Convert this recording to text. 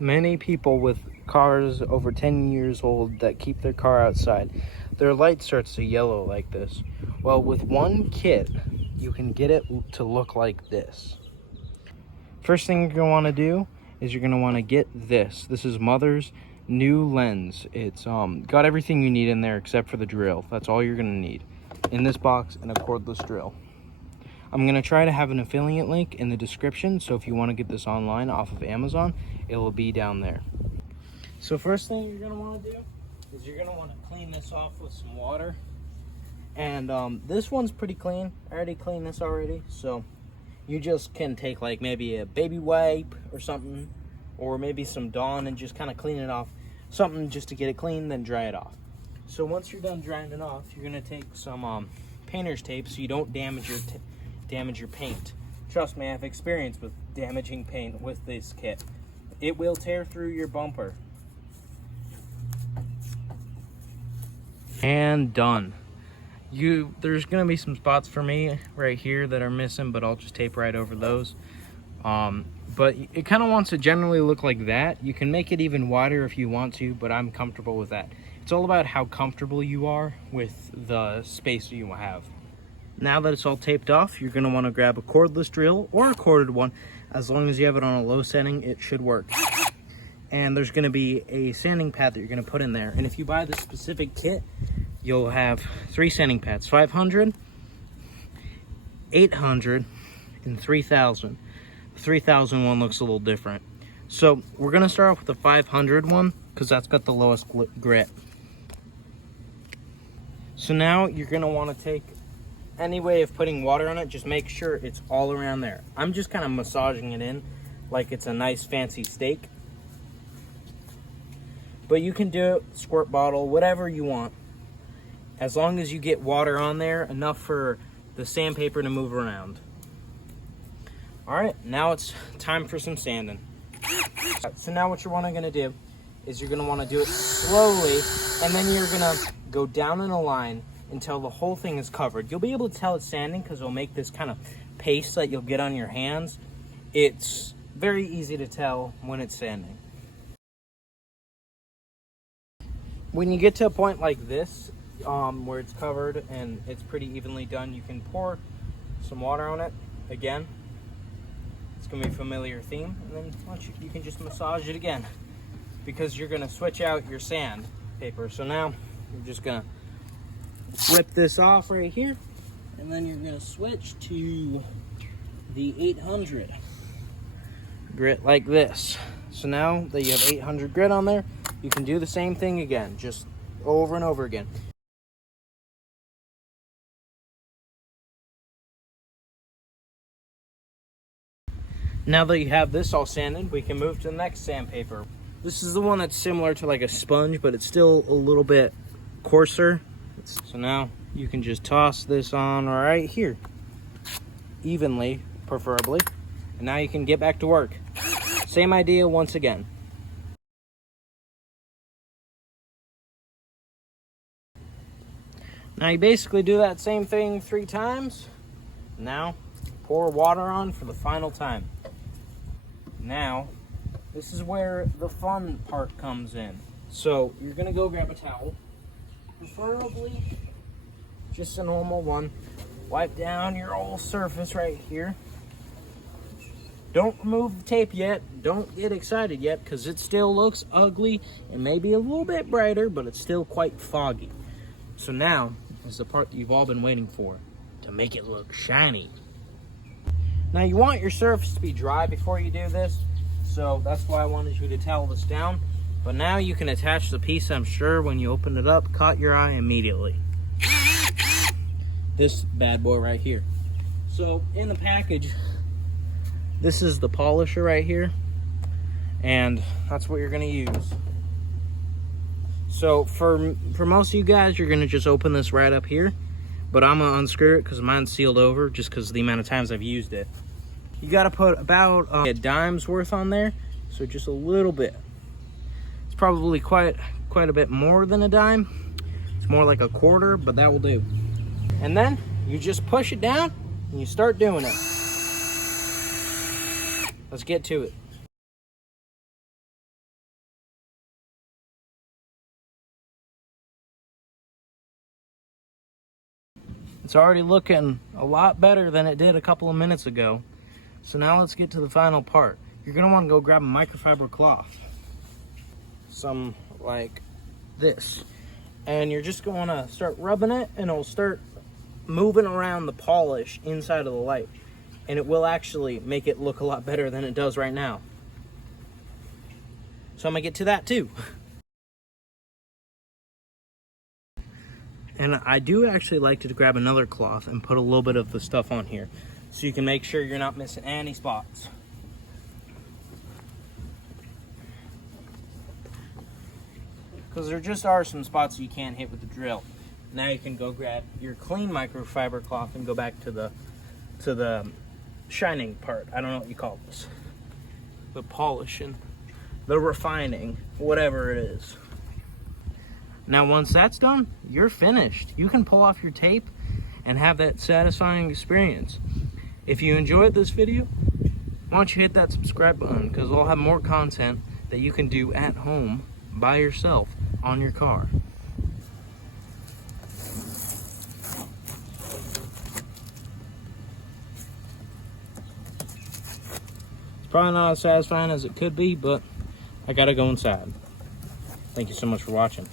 Many people with cars over 10 years old that keep their car outside, their light starts to yellow like this. Well, with one kit, you can get it to look like this. First thing you're gonna wanna do is you're gonna wanna get this. This is Mother's new lens. It's got everything you need in there except for the drill. That's all you're gonna need in this box, and a cordless drill. I'm gonna try to have an affiliate link in the description, so if you wanna get this online off of Amazon, it will be down there. So first thing you're gonna wanna do is you're gonna wanna clean this off with some water. And this one's pretty clean. I already cleaned this already, so you just can take like maybe a baby wipe or something, or maybe some Dawn, and just kind of clean it off. Something just to get it clean, then dry it off. So once you're done drying it off, you're gonna take some painter's tape so you don't damage your paint. Trust me, I have experience with damaging paint with this kit. It will tear through your bumper. And done. There's gonna be some spots for me right here that are missing, but I'll just tape right over those. But it kind of wants to generally look like that. You can make it even wider if you want to, but I'm comfortable with that. It's all about how comfortable you are with the space you have. Now that it's all taped off, you're gonna wanna grab a cordless drill or a corded one. As long as you have it on a low setting, it should work. And there's gonna be a sanding pad that you're gonna put in there. And if you buy this specific kit, you'll have 3 sanding pads, 500, 800, and 3000. The 3000 one looks a little different. So we're gonna start off with the 500 one because that's got the lowest grit. So now you're gonna wanna take any way of putting water on it, just make sure it's all around there. I'm just kind of massaging it in like it's a nice fancy steak. But you can do it, squirt bottle, whatever you want. As long as you get water on there, enough for the sandpaper to move around. All right, now it's time for some sanding. So now what you're gonna do is you're gonna wanna do it slowly, and then you're gonna go down in a line until the whole thing is covered. You'll be able to tell it's sanding because it'll make this kind of paste that you'll get on your hands. It's very easy to tell when it's sanding. When you get to a point like this, where it's covered and it's pretty evenly done, you can pour some water on it again. It's gonna be a familiar theme, and then you can just massage it again because you're gonna switch out your sand paper. So now you're just gonna flip this off right here, and then you're gonna switch to the 800 grit like this. So now that you have 800 grit on there, you can do the same thing again, just over and over again. Now that you have this all sanded, we can move to the next sandpaper. This is the one that's similar to like a sponge, but it's still a little bit coarser. So now you can just toss this on right here, evenly, preferably. And now you can get back to work. Same idea once again. Now you basically do that same thing 3 times. Now pour water on for the final time. Now, this is where the fun part comes in. So you're gonna go grab a towel, preferably just a normal one. Wipe down your whole surface right here. Don't remove the tape yet. Don't get excited yet because it still looks ugly and maybe a little bit brighter, but it's still quite foggy. So now is the part that you've all been waiting for, to make it look shiny. Now you want your surface to be dry before you do this, so that's why I wanted you to towel this down. But now you can attach the piece. I'm sure when you open it up, caught your eye immediately. This bad boy right here. So in the package, this is the polisher right here, and that's what you're gonna use. So for most of you guys, you're gonna just open this right up here, but I'm gonna unscrew it because mine's sealed over just because of the amount of times I've used it. You gotta put about a dime's worth on there, so just a little bit. It's probably quite a bit more than a dime. It's more like a quarter, but that will do. And then you just push it down and you start doing it. Let's get to it. It's already looking a lot better than it did a couple of minutes ago. So now let's get to the final part. You're gonna wanna go grab a microfiber cloth. Some like this. And you're just gonna start rubbing it, and it'll start moving around the polish inside of the light. And it will actually make it look a lot better than it does right now. So I'm gonna get to that too. And I do actually like to grab another cloth and put a little bit of the stuff on here so you can make sure you're not missing any spots. Because there just are some spots you can't hit with the drill. Now you can go grab your clean microfiber cloth and go back to the shining part. I don't know what you call this. The polishing, the refining, whatever it is. Now once that's done, you're finished. You can pull off your tape and have that satisfying experience. If you enjoyed this video, why don't you hit that subscribe button, because we'll have more content that you can do at home by yourself on your car. It's probably not as satisfying as it could be, but I gotta go inside. Thank you so much for watching.